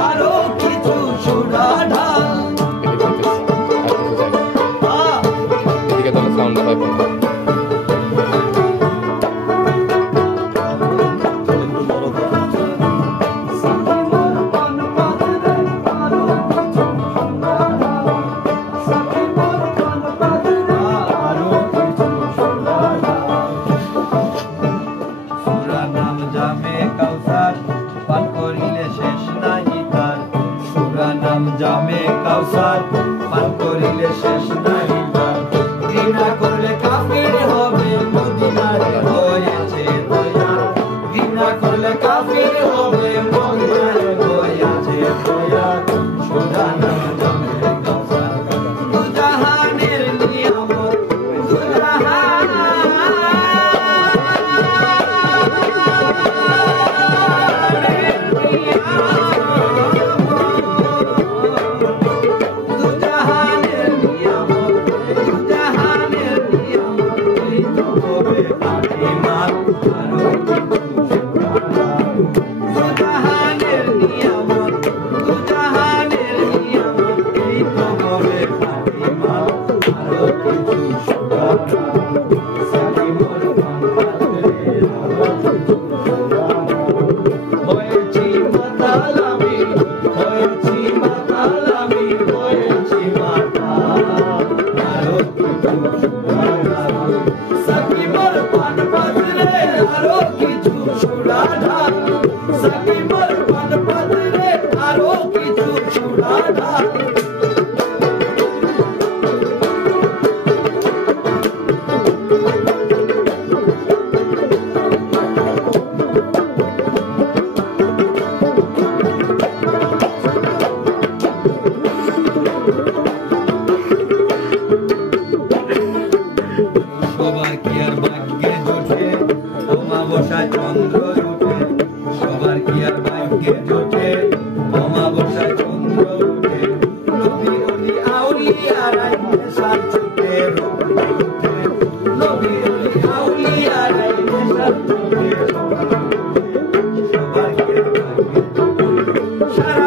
আরো কিছু সুরা ঢাল এদিকে তাহলে সাউন্ড হয় জামে কাউসার পান করিলে শেষ নাই তার ঘৃণা করলে কাফির হবে মদিনার হয়েছে দয়া ঘৃণা করলে কাফির হবে মদিনার হয়েছে দয়া সুরা নাম জামে কাউসার দু জাহানের নিয়ামত দু আরো কিছু সুরা ঢাল সাকিবর পান পাতরে আরো কিছু সুরা ঢাল সবার কি আর ভাগ্যে জোটে অমাবস্যায় চন্দ্র উঠে সবার কি আর ভাগ্যে জোটে অমাবস্যায় চন্দ্র উঠে নবী অলি আউলিয়ারা নেশার ছুটে উঠে নবী অলি আউলিয়ারা নেশার ছুটে সবার কি আর ভাগ্যে জোটে সারা